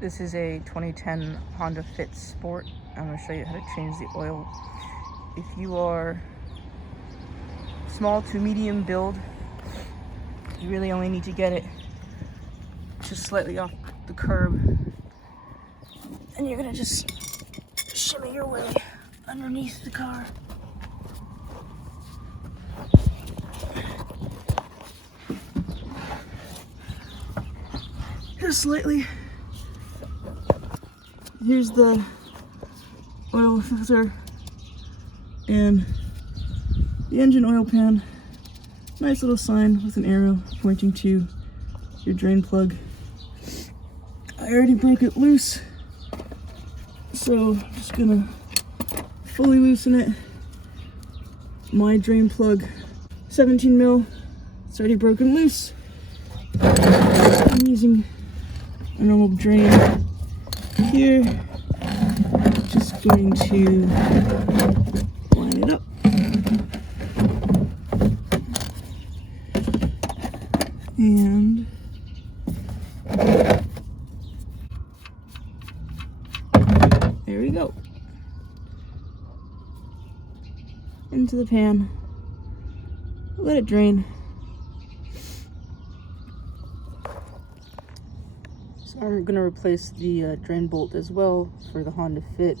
This is a 2010 Honda Fit Sport. I'm going to show you how to change the oil. If you are small to medium build, you really only need to get it just slightly off the curb, and you're going to just shimmy your way underneath the car. Just slightly. Here's the oil filter and the engine oil pan. Nice little sign with an arrow pointing to your drain plug. I already broke it loose, so I'm just gonna fully loosen it. My drain plug, 17 mil, it's already broken loose. I'm using a normal drain here, just going to line it up. And there we go. Into the pan. Let it drain. So I'm going to replace the drain bolt as well for the Honda Fit.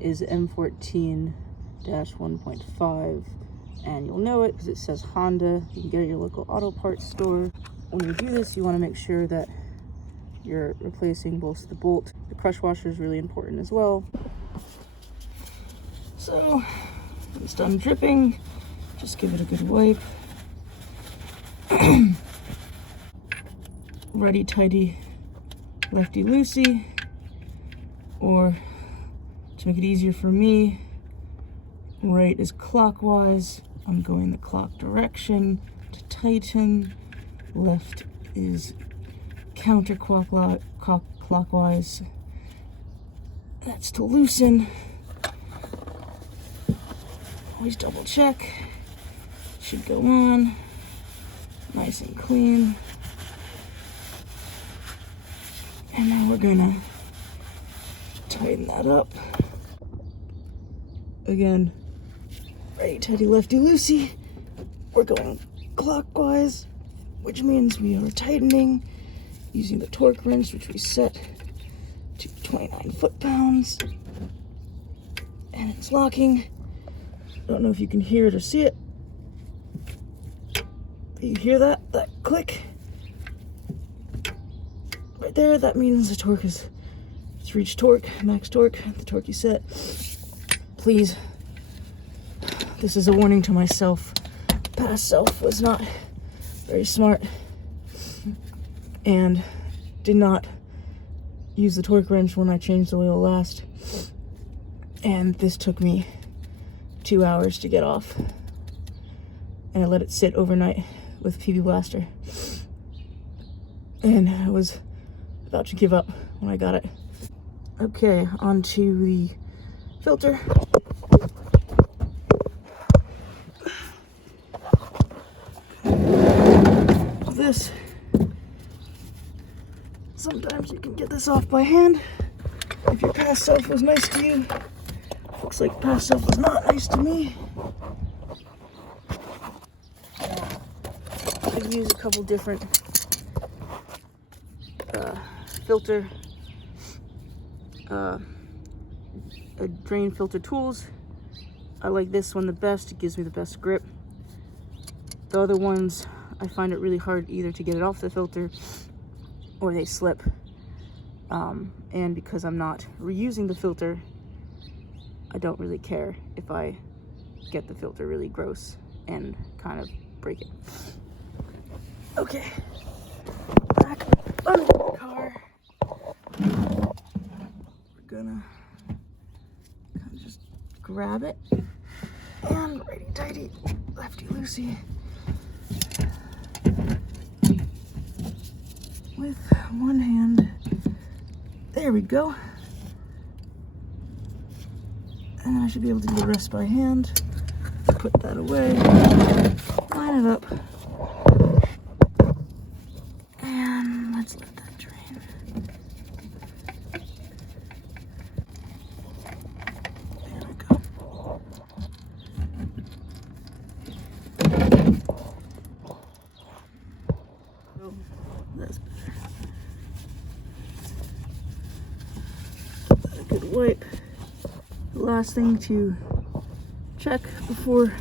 Is M14-1.5, and you'll know it because it says Honda. You can get it at your local auto parts store. When you do this, you want to make sure that you're replacing both the bolt. The crush washer is really important as well. So it's done dripping. Just give it a good wipe. Righty tighty, lefty loosey, or to make it easier for me, right is clockwise. I'm going the clock direction to tighten. Left is counterclockwise. That's to loosen. Always double check. Should go on. Nice and clean. And now we're gonna tighten that up. Again, righty tighty, lefty loosey. We're going clockwise, which means we are tightening using the torque wrench, which we set to 29 foot-pounds. And it's locking. Don't know if you can hear it or see it. You hear that click? Right there, that means the torque is, it's reached torque, max torque, the torque you set. Please, this is a warning to myself. Past self was not very smart and did not use the torque wrench when I changed the oil last. And this took me 2 hours to get off. And I let it sit overnight with PB Blaster. And I was about to give up when I got it. Okay, onto the filter. This, sometimes you can get this off by hand if your past self was nice to you. Looks like past self was not nice to me. I've used a couple different filter drain filter tools. I like this one the best. It gives me the best grip. The other ones, I find it really hard either to get it off the filter or they slip. And because I'm not reusing the filter, I don't really care if I get the filter really gross and kind of break it. Okay, back under the car. We're gonna kind of just grab it and righty tighty, lefty loosey. With one hand. There we go. And then I should be able to do the rest by hand. Put that away. Line it up. And let's let that drain. wipe. The last thing to check before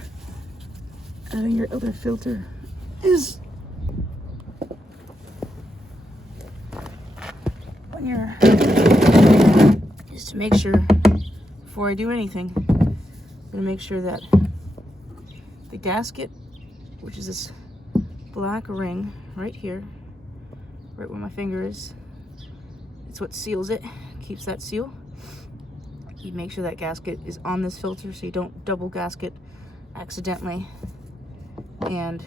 adding your other filter is to make sure, before I do anything, I'm gonna make sure that the gasket, which is this black ring right here, right where my finger is, it's what seals it, keeps that seal. You make sure that gasket is on this filter so you don't double gasket accidentally, and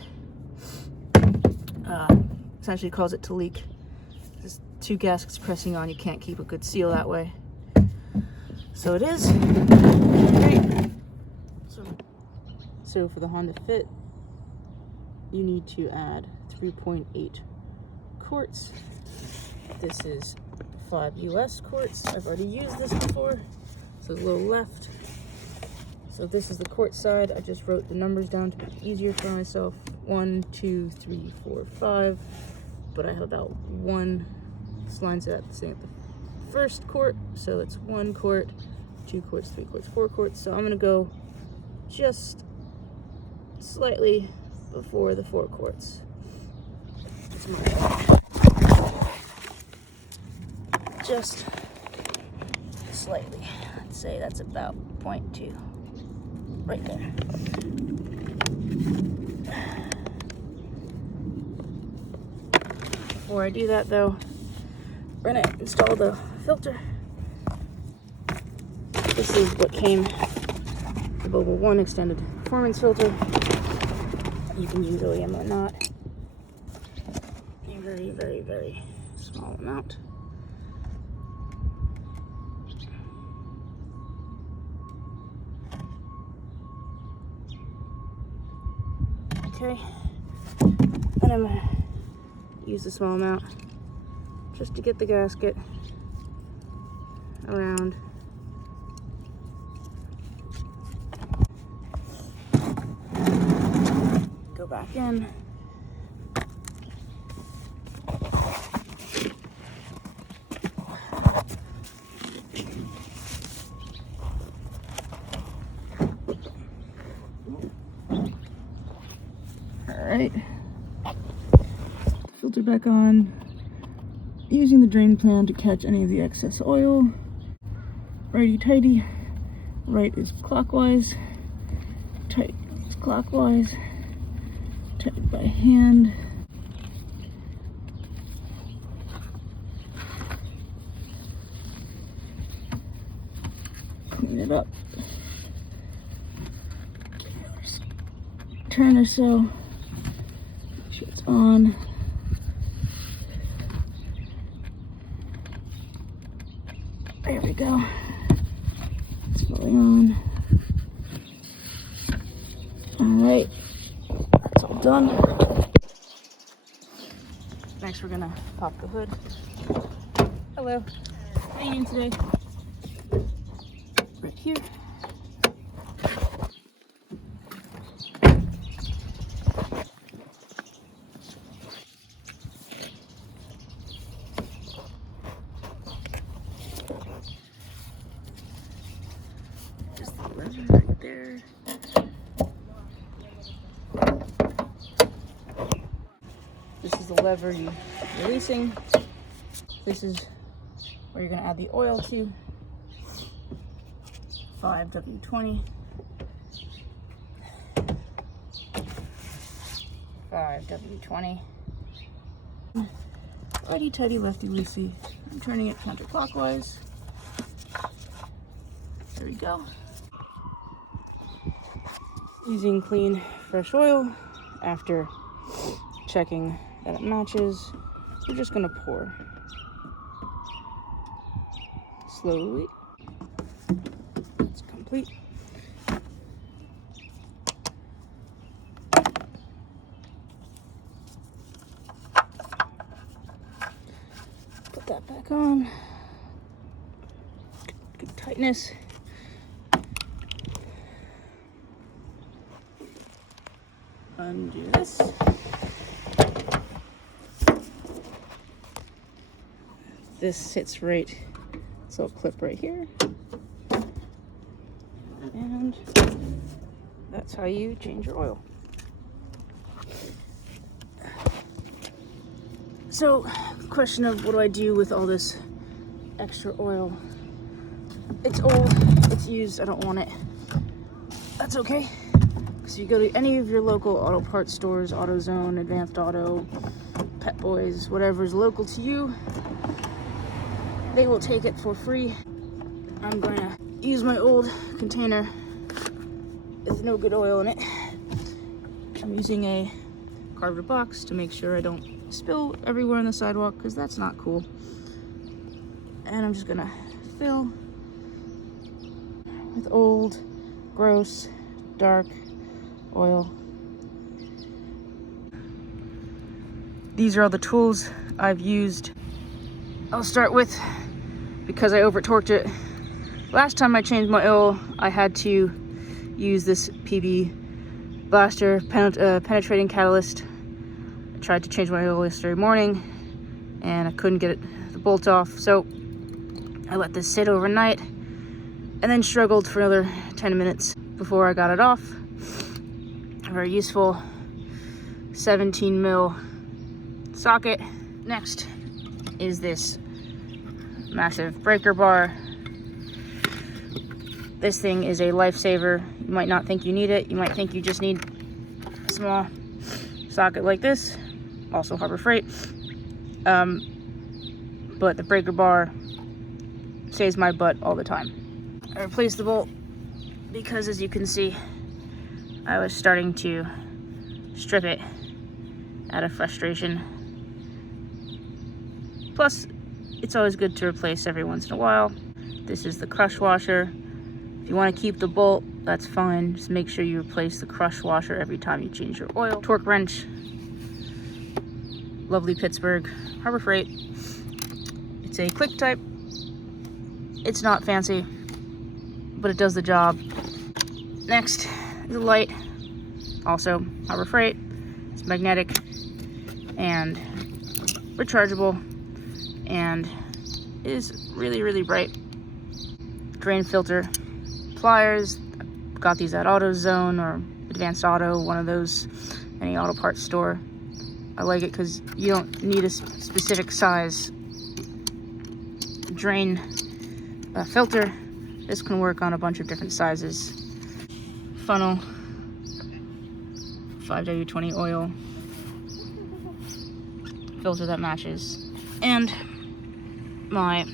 essentially cause it to leak. There's two gaskets pressing on, you can't keep a good seal that way. So it is. Great. So for the Honda Fit, you need to add 3.8 quarts. This is 5 US quarts. I've already used this before, so there's a little left. So this is the quart side. I just wrote the numbers down to make it easier for myself. 1, 2, 3, 4, 5. But I have about one lines at the first quart, so it's 1 quart, 2 quarts, 3 quarts, 4 quarts. So I'm gonna go just slightly before the 4 quarts. Just slightly. I'd say that's about 0.2 right there. Before I do that though, we're gonna install the filter. This is what came, the Bubble 1 extended performance filter. You can use OEM or not. A very, very, very small amount. Okay, and I'm gonna use a small amount just to get the gasket around. Go back in. All right. Filter back on. Using the drain pan to catch any of the excess oil. Righty-tighty. Right is clockwise. Tight is clockwise. Tight by hand. Clean it up. Turn or so. Make sure it's on. There we go. It's fully on. Alright. That's all done. Next we're gonna pop the hood. Hello. How are you doing today? Right here. Just the lever right there. This is the lever you're releasing. This is where you're going to add the oil to. 5W20. 5W20. Righty-tighty, lefty-loosey. I'm turning it counterclockwise. There we go. Using clean, fresh oil after checking that it matches. We're just gonna pour slowly. It's complete. Put that back on. Good tightness. Undo this. This sits right So clip right here. And that's how you change your oil. So, question of what do I do with all this extra oil? It's old, it's used, I don't want it. That's okay. So you go to any of your local auto parts stores, AutoZone, Advanced Auto, Pet Boys, whatever's local to you, they will take it for free. I'm going to use my old container with no good oil in it. I'm using a cardboard box to make sure I don't spill everywhere on the sidewalk, because that's not cool. And I'm just gonna fill with old, gross, dark oil. These are all the tools I've used. I'll start with, because I over torqued it. Last time I changed my oil, I had to use this PB blaster penetrating catalyst. I tried to change my oil yesterday morning and I couldn't get the bolt off, so I let this sit overnight and then struggled for another 10 minutes before I got it off. A very useful 17 mil socket. Next is this massive breaker bar. This thing is a lifesaver. You might not think you need it. You might think you just need a small socket like this, also Harbor Freight. But the breaker bar saves my butt all the time. I replaced the bolt because, as you can see, I was starting to strip it out of frustration. Plus, it's always good to replace every once in a while. This is the crush washer. If you want to keep the bolt, that's fine. Just make sure you replace the crush washer every time you change your oil. Torque wrench. Lovely Pittsburgh, Harbor Freight. It's a quick type. It's not fancy, but it does the job. Next is a light. Also Harbor Freight. It's magnetic and rechargeable and is really, really bright. Drain filter. Pliers. Got these at AutoZone or Advanced Auto, one of those, any auto parts store. I like it because you don't need a specific size drain filter. This can work on a bunch of different sizes. Funnel, 5W20 oil, filter that matches, and my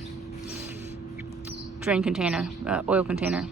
drain container, oil container.